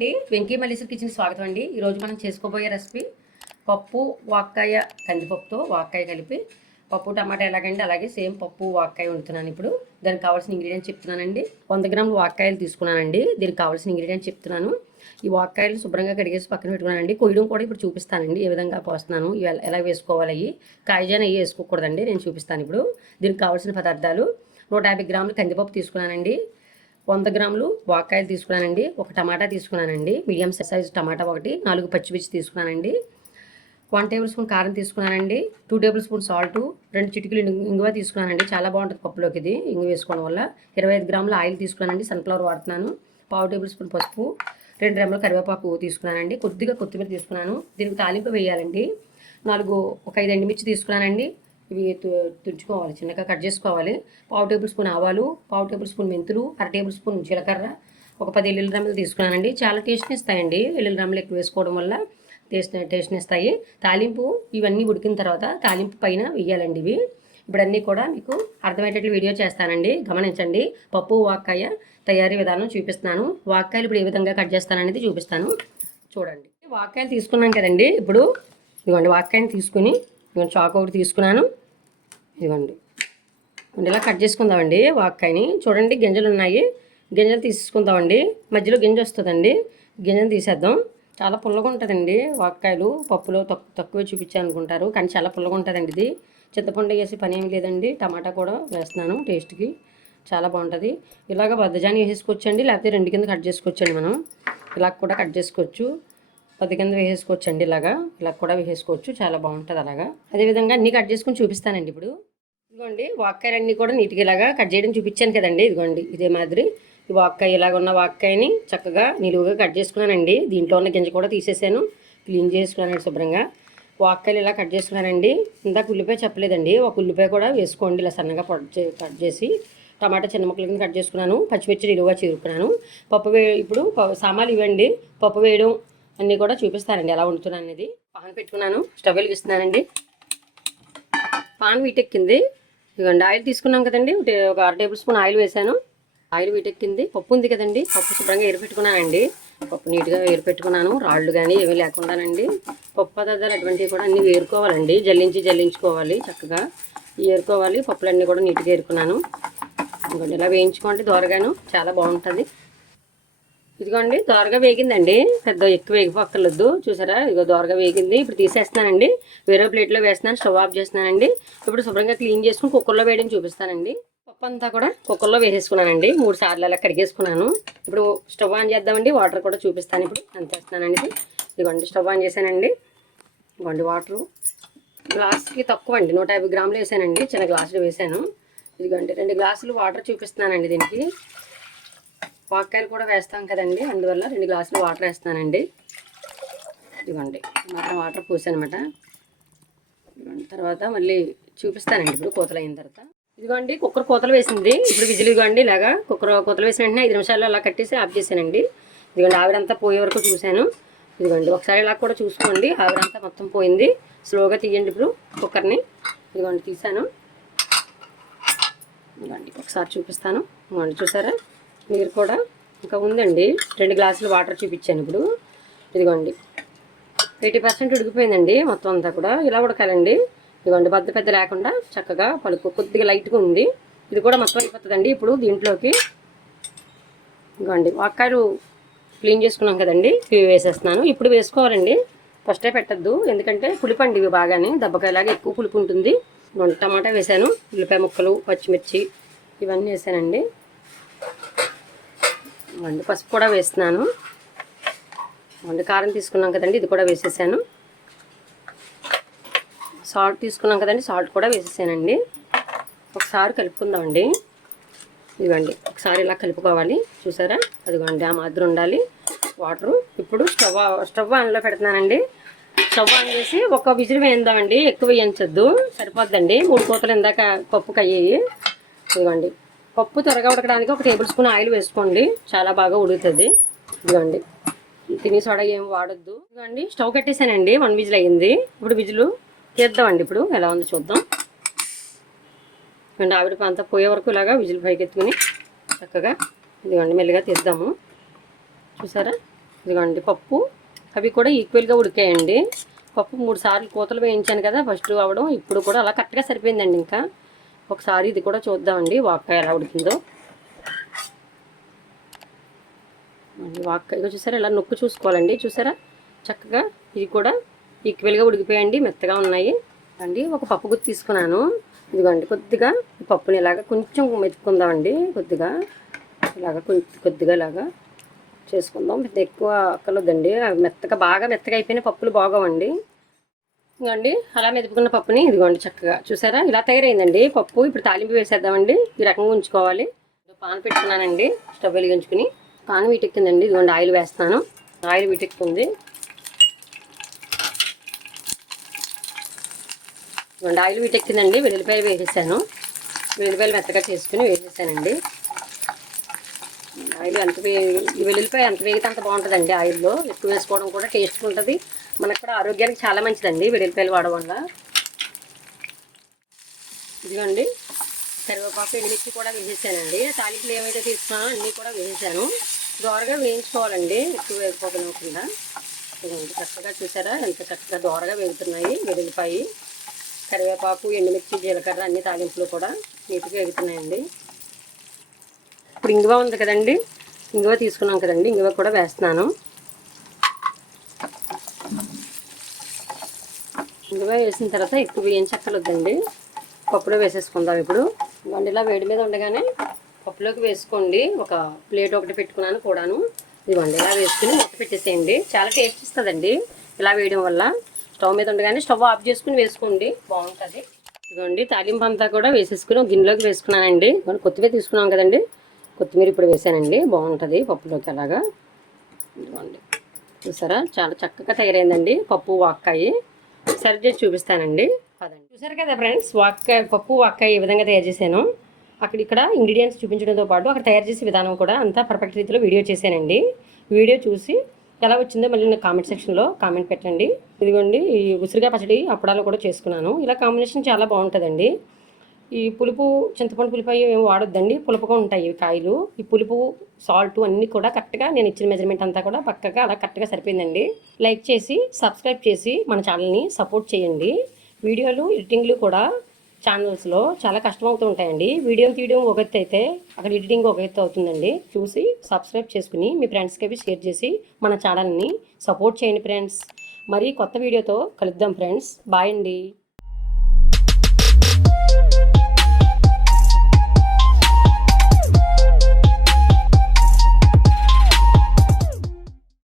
అండి, వెంకీ మల్లేశ్వరి కిచెన్ స్వాగతం అండి. ఈరోజు మనం చేసుకోబోయే రెసిపీ పప్పు వాక్కాయ, కందిపప్పుతో వాక్కాయ కలిపి పప్పు టమాటా ఎలాగండి అలాగే సేమ్ పప్పు వాక్కాయ వండుతున్నాను. ఇప్పుడు దానికి కావాల్సిన ఇంగ్రీడియంట్స్ చెప్తున్నానండి. 100 గ్రాములు వాక్కాయలు తీసుకున్నానండి. దీనికి కావాల్సిన ఇంగ్రీడియంట్స్ చెప్తున్నాను. ఈ వాక్కాయలు శుభ్రంగా కడిగేసి పక్కన పెట్టుకున్నానండి. కొయ్యడం కూడా ఇప్పుడు చూపిస్తానండి, ఏ విధంగా కోస్తున్నాను, ఎలా వేసుకోవాలి. అవి కాయజాన అవి వేసుకోకూడదండి, నేను చూపిస్తాను ఇప్పుడు. దీనికి కావాల్సిన పదార్థాలు: 150 గ్రాములు కందిపప్పు తీసుకున్నానండి, 100 గ్రాములు వాక్కాయలు తీసుకున్నానండి, ఒక టమాటా తీసుకున్నానండి, మీడియం సైజ్ టమాటా ఒకటి, 4 పచ్చిమిర్చి తీసుకున్నానండి, 1 టేబుల్ స్పూన్ కారం తీసుకున్నానండి, 2 టేబుల్ స్పూన్ సాల్టు, 2 చిటికలు ఇంగువ తీసుకున్నానండి. చాలా బాగుంటుంది పప్పులోకి ఇది ఇంగువ వేసుకోవడం వల్ల. 25 గ్రాముల ఆయిల్ తీసుకున్నానండి, సన్ఫ్లవర్ వాడుతున్నాను. 1/2 టేబుల్ స్పూన్ పసుపు, 2 రెమ్మల కరివేపాకు తీసుకున్నానండి, కొద్దిగా కొత్తిమీర తీసుకున్నాను. దీనికి తాలింపు వేయాలండి. 5 ఎండుమిర్చి తీసుకున్నానండి. ఇవి తుంచుకోవాలి, చిన్నగా కట్ చేసుకోవాలి. 1/2 టేబుల్ స్పూన్ ఆవాలు, 1/2 టేబుల్ స్పూన్ మెంతులు, 1/2 టేబుల్ స్పూన్ జీలకర్ర, ఒక 10 ఎల్లుల్లి రెమ్మలు తీసుకున్నానండి. చాలా టేస్ట్ని ఇస్తాయండి ఎల్లుల్లి రెమ్మలు ఎక్కువ వేసుకోవడం వల్ల, టేస్ట్ని ఇస్తాయి. తాలింపు ఇవన్నీ ఉడికిన తర్వాత తాలింపు పైన వేయాలండి ఇవి. ఇప్పుడు అన్నీ కూడా మీకు అర్థమయ్యేటట్లు వీడియో చేస్తానండి, గమనించండి. పప్పు వాక్కాయ తయారీ విధానం చూపిస్తున్నాను. వాక్కాయలు ఇప్పుడు ఏ విధంగా కట్ చేస్తాననేది చూపిస్తాను, చూడండి. వాక్కాయలు తీసుకున్నాం కదండి. ఇప్పుడు ఇదిగోండి వాక్కాయని తీసుకుని చాకు ఒకటి తీసుకున్నాను. ఇదిగోండి ఇలా కట్ చేసుకుందామండి వాక్కాయని. చూడండి గింజలు ఉన్నాయి, గింజలు తీసుకుందామండి. మధ్యలో గింజ వస్తుందండి, గింజలు తీసేద్దాం. చాలా పుల్లగా ఉంటుందండి వాక్కాయలు. పప్పులో తక్కువే చూపించాను అనుకుంటారు, కానీ చాలా పుల్లగా ఉంటుందండి ఇది. చింతపండు వేసి పని ఏమి లేదండి. టమాటా కూడా వేస్తున్నాను టేస్ట్కి, చాలా బాగుంటుంది. ఇలాగ బద్దజాని వేసేసుకోవచ్చండి, లేకపోతే 2 కింద కట్ చేసుకోవచ్చండి. మనం ఇలా కూడా కట్ చేసుకోవచ్చు, 10 కింద వేసేసుకోవచ్చండి. ఇలా కూడా వేసేసుకోవచ్చు, చాలా బాగుంటుంది అలాగా. అదేవిధంగా అన్నీ కట్ చేసుకుని చూపిస్తానండి ఇప్పుడు. ఇదిగోండి వాక్కాయలన్నీ కూడా నీట్గా ఇలాగా కట్ చేయడం చూపించాను కదండి. ఇదిగోండి ఇదే మాదిరి ఈ వాక్కాయ, ఇలాగ ఉన్న వాక్కాయని చక్కగా నిలువుగా కట్ చేసుకున్నానండి. దీంట్లో ఉన్న గింజ కూడా తీసేసాను, క్లీన్ చేసుకున్నానండి శుభ్రంగా. వాక్కాయలు ఇలా కట్ చేసుకున్నానండి. ఇందాక ఉల్లిపాయ చెప్పలేదండి, ఒక ఉల్లిపాయ కూడా వేసుకోండి ఇలా సన్నగా కట్ చేసి. టమాటా చిన్న ముక్కల కింద కట్ చేసుకున్నాను, పచ్చిమిర్చి నిలువుగా చీరుకున్నాను. ఇప్పుడు సామాన్లు ఇవ్వండి, పప్పు వేయడం అన్నీ కూడా చూపిస్తానండి ఎలా వండుతున్నాను అనేది. పాన్ పెట్టుకున్నాను, స్టవ్ వెలిగిస్తున్నానండి. పాన్ వీటెక్కింది. ఇదిగోండి ఆయిల్ తీసుకున్నాం కదండి, ఒక 1/2 టేబుల్ స్పూన్ ఆయిల్ వేసాను. ఆయిల్ వీటెక్కింది. పప్పు ఉంది కదండి, పప్పు శుభ్రంగా ఏరిపెట్టుకున్నానండి. పప్పు నీట్గా ఏరిపెట్టుకున్నాను, రాళ్ళు కానీ ఏమీ లేకుండానండి. పప్పు పదార్థాలు అటువంటివి కూడా అన్నీ వేరుకోవాలండి, జల్లించుకోవాలి చక్కగా, ఏరుకోవాలి. పప్పులన్నీ కూడా నీట్గా ఏరుకున్నాను. ఇదిగోండి ఇలా వేయించుకోండి దోరగాను, చాలా బాగుంటుంది. ఇదిగోండి దోరగా వేగిందండి, పెద్ద ఎక్కువ వేగిపోక్కర్లేదు. చూసారా, ఇదిగో దోరగా వేగింది. ఇప్పుడు తీసేస్తున్నానండి, వేరే ప్లేట్లో వేస్తున్నాను, స్టవ్ ఆఫ్ చేస్తున్నానండి. ఇప్పుడు శుభ్రంగా క్లీన్ చేసుకుని కుక్కర్లో వేయడం చూపిస్తానండి. పప్పు అంతా కూడా కుక్కర్లో వేసేసుకున్నానండి, 3 సార్లు అలా కడిగేసుకున్నాను. ఇప్పుడు స్టవ్ ఆన్ చేద్దామండి, వాటర్ కూడా చూపిస్తాను ఇప్పుడు అంత వేస్తున్నానండి. ఇదిగోండి స్టవ్ ఆన్ చేశానండి. ఇదిగోండి వాటరు గ్లాస్కి తక్కువ అండి, 150 గ్రాములు వేసానండి, చిన్న గ్లాసులు వేసాను. ఇదిగోండి 2 గ్లాసులు వాటర్ చూపిస్తున్నానండి. దీనికి వాక్కాయలు కూడా వేస్తాం కదండి, అందువల్ల 2 గ్లాసులు వాటర్ వేస్తానండి. ఇదిగోండి మాత్రం వాటర్ పోసానమాట. తర్వాత మళ్ళీ చూపిస్తానండి ఇప్పుడు కూతలు అయిన తర్వాత. ఇదిగోండి కుక్కర్ కూతలు వేసింది. ఇప్పుడు విజిల్ ఇదిగోండి ఇలాగా కుక్కర్ కూతలు వేసిన వెంటనే 5 నిమిషాలు అలా కట్టేసి ఆఫ్ చేశానండి. ఇదిగోండి ఆవిరంతా పోయే వరకు చూశాను. ఇదిగోండి ఒకసారి ఇలా కూడా చూసుకోండి, ఆవిరంతా మొత్తం పోయింది. స్లోగా తీయండి ఇప్పుడు కుక్కర్ని. ఇదిగోండి తీసాను. ఇదిగోండి ఒకసారి చూపిస్తాను. ఇదిగోండి చూసారా, మీరు కూడా ఇంకా ఉందండి. 2 గ్లాసులు వాటర్ చూపించాను ఇప్పుడు. ఇదిగోండి 80% ఉడికిపోయిందండి మొత్తం అంతా కూడా. ఇలా ఉడకాలండి. ఇదిగోండి పెద్ద లేకుండా చక్కగా పలుకు, కొద్దిగా లైట్గా ఉంది. ఇది కూడా మొత్తం అయిపోతుందండి. ఇప్పుడు దీంట్లోకి ఇదిగోండి వాక్కాయలు క్లీన్ చేసుకున్నాం కదండి, ఇవి వేసేస్తున్నాను. ఇప్పుడు వేసుకోవాలండి, ఫస్టే పెట్టద్దు, ఎందుకంటే పులిపండి ఇవి బాగానే, దెబ్బకాయలాగా ఎక్కువ పులుపు ఉంటుంది. టమాటా వేసాను, ఉల్లిపాయ ముక్కలు, పచ్చిమిర్చి ఇవన్నీ వేసానండి. పసుపు కూడా వేస్తున్నాను. కారం తీసుకున్నాం కదండి, ఇది కూడా వేసేసాను. సాల్ట్ తీసుకున్నాం కదండి, సాల్ట్ కూడా వేసేసానండి. ఒకసారి కలుపుకుందామండి. ఇదిగోండి ఒకసారి ఇలా కలుపుకోవాలి, చూసారా, అదిగోండి ఆ మాదిరి ఉండాలి వాటరు. ఇప్పుడు స్టవ్ ఆన్లో పెడుతున్నానండి. స్టవ్ ఆన్ చేసి ఒక విజిల్ వేయిందామండి, ఎక్కువ వేయించద్దు, సరిపోద్దండి. 3 కూతలు ఇందాక పప్పుకి అయ్యాయి. ఇదిగోండి పప్పు త్వరగా ఉడకడానికి 1 టేబుల్ స్పూన్ ఆయిల్ వేసుకోండి, చాలా బాగా ఉడుకుతుంది. ఇదిగోండి తిని సోడా ఏం వాడొద్దు. ఇదిగోండి స్టవ్ కట్టేసానండి, 1 విజిల్ అయ్యింది. ఇప్పుడు విజిల్ తీద్దామండి, ఇప్పుడు ఎలా ఉందో చూద్దాం. ఇదిగోండి ఆవిడ అంతా పోయే వరకు ఇలాగా విజిల్ పైకెత్తుకుని చక్కగా ఇదిగోండి మెల్లిగా తీద్దాము. చూసారా, ఇదిగోండి పప్పు అవి కూడా ఈక్వల్గా ఉడికాయండి. పప్పు 3 సార్లు కూతలు వేయించాను కదా ఫస్ట్ అవడం, ఇప్పుడు కూడా అలా కరెక్ట్గా సరిపోయిందండి. ఇంకా ఒకసారి ఇది కూడా చూద్దామండి వాక్కాయ ఎలా ఉడికిందో. వాక్కాయ చూసారా ఇలా నొక్కు చూసుకోవాలండి. చూసారా చక్కగా ఇది కూడా ఈక్వల్గా ఉడికిపోయండి, మెత్తగా ఉన్నాయి అండి. ఒక పప్పు గుత్తి తీసుకున్నాను. ఇదిగోండి కొద్దిగా ఈ పప్పుని ఇలాగ కొంచెం మెతుక్కుందామండి. కొద్దిగా కొద్దిగా ఇలాగా చేసుకుందాం. పెద్ద ఎక్కువ అక్కర్లేదండి. అవి మెత్తగా బాగా మెత్తగా అయిపోయిన పప్పులు బాగోవండి. ఇదిగోండి అలా మెతుకున్న పప్పుని ఇదిగోండి చక్కగా చూసారా ఇలా తయారైందండి పప్పు. ఇప్పుడు తాలింపు వేసేద్దామండి. ఈ రకంగా ఉంచుకోవాలి. పాన్ పెట్టుకున్నానండి, స్టవ్ వెలిగించుకుని. పాన్ వీటెక్కిందండి. ఇదిగోండి ఆయిల్ వేస్తాను. ఆయిల్ వీటెక్కుతుంది. ఇదిగోండి ఆయిల్ వీటెక్కిందండి. వెల్లుల్లిపాయలు వేసేసాను. వెల్లుల్లిపాయలు మెత్తగా చేసుకుని వేసేసానండి. ఆయిల్ వెల్లుల్లిపాయ ఎంత వేగితే అంత బాగుంటుందండి. ఆయిల్లో ఎక్కువ వేసుకోవడం కూడా టేస్ట్ ఉంటుంది. మనకు కూడా ఆరోగ్యానికి చాలా మంచిదండి వెల్లుల్లిపాయలు వాడడం వల్ల. ఇదిగోండి కరివేపాకు ఎండుమిర్చి కూడా వేసేసానండి. తాలింపులు ఏమైతే తీసుకున్నానో అన్నీ కూడా వేసేసాను. దోరగా వేయించుకోవాలండి, ఎక్కువ వేసుకోకుండా. ఇదిగోండి చక్కగా చూసారా ఎంత చక్కగా దోరగా వేగుతున్నాయి. వెల్లుల్లిపాయ, కరివేపాకు, ఎండుమిర్చి, జీలకర్ర అన్ని తాలింపులు కూడా నీట్గా వేగుతున్నాయండి. ఇప్పుడు ఇంగువ ఉంది కదండి, ఇంగువ తీసుకున్నాం కదండి, ఇంగువ కూడా వేస్తున్నాను. ఇంగువ వేసిన తర్వాత ఎక్కువ వేయించక్కర్లేదండి, పప్పులో వేసేసుకుందాం. ఇప్పుడు ఇలా వేడి మీద ఉండగానే పప్పులోకి వేసుకోండి. ఒక ప్లేట్ ఒకటి పెట్టుకున్నాను కూడాను. ఇదిగోండి ఇలా వేసుకుని మూత పెట్టేసేయండి. చాలా టేస్ట్ ఇస్తుందండి ఇలా వేయడం వల్ల. స్టవ్ మీద ఉండగానే స్టవ్ ఆఫ్ చేసుకుని వేసుకోండి, బాగుంటుంది. ఇదిగోండి తాలింపు అంతా కూడా వేసేసుకుని గిన్నెలోకి వేసుకున్నానండి. కొత్తిమీర తీసుకున్నాం కదండి, కొత్తిమీర ఇప్పుడు వేసానండి, బాగుంటుంది పప్పులోకి అలాగా. ఇదిగోండి చూసారా చాలా చక్కగా తయారైందండి పప్పు వాక్కాయ. సర్వ్ చేసి చూపిస్తానండి పదండి. చూసారు కదా ఫ్రెండ్స్, పప్పు వాక్కాయ ఏ విధంగా తయారు చేశాను. ఇక్కడ ఇంగ్రీడియంట్స్ చూపించడంతో పాటు అక్కడ తయారు చేసే విధానం కూడా అంతా పర్ఫెక్ట్ రీతిలో వీడియో చేశానండి. వీడియో చూసి ఎలా వచ్చిందో మళ్ళీ నాకు కామెంట్ సెక్షన్లో కామెంట్ పెట్టండి. ఇదిగోండి ఈ ఉసిరికాయ పచ్చడి అప్పడాలు కూడా చేసుకున్నాను. ఇలా కాంబినేషన్ చాలా బాగుంటుందండి. ఈ పులుపు చింతపండు పులుపు ఏమి వాడొద్దండి, పులుపుగా ఉంటాయి ఈ కాయలు. ఈ పులుపు సాల్ట్ అన్నీ కూడా కరెక్ట్గా నేను ఇచ్చిన మెజర్మెంట్ అంతా కూడా పక్కగా అలా కరెక్ట్గా సరిపోయిందండి. లైక్ చేసి సబ్స్క్రైబ్ చేసి మన ఛానల్ని సపోర్ట్ చేయండి. వీడియోలు ఎడిటింగ్లు కూడా ఛానల్స్లో చాలా కష్టమవుతూ ఉంటాయండి. వీడియోలు తీయడం ఒక ఎత్తు అయితే అక్కడ ఎడిటింగ్ ఒక ఎత్తు అవుతుందండి. చూసి సబ్స్క్రైబ్ చేసుకుని మీ ఫ్రెండ్స్కి అవి షేర్ చేసి మన ఛానల్ని సపోర్ట్ చేయండి ఫ్రెండ్స్. మరి కొత్త వీడియోతో కలుద్దాం ఫ్రెండ్స్. బాయ్ అండి.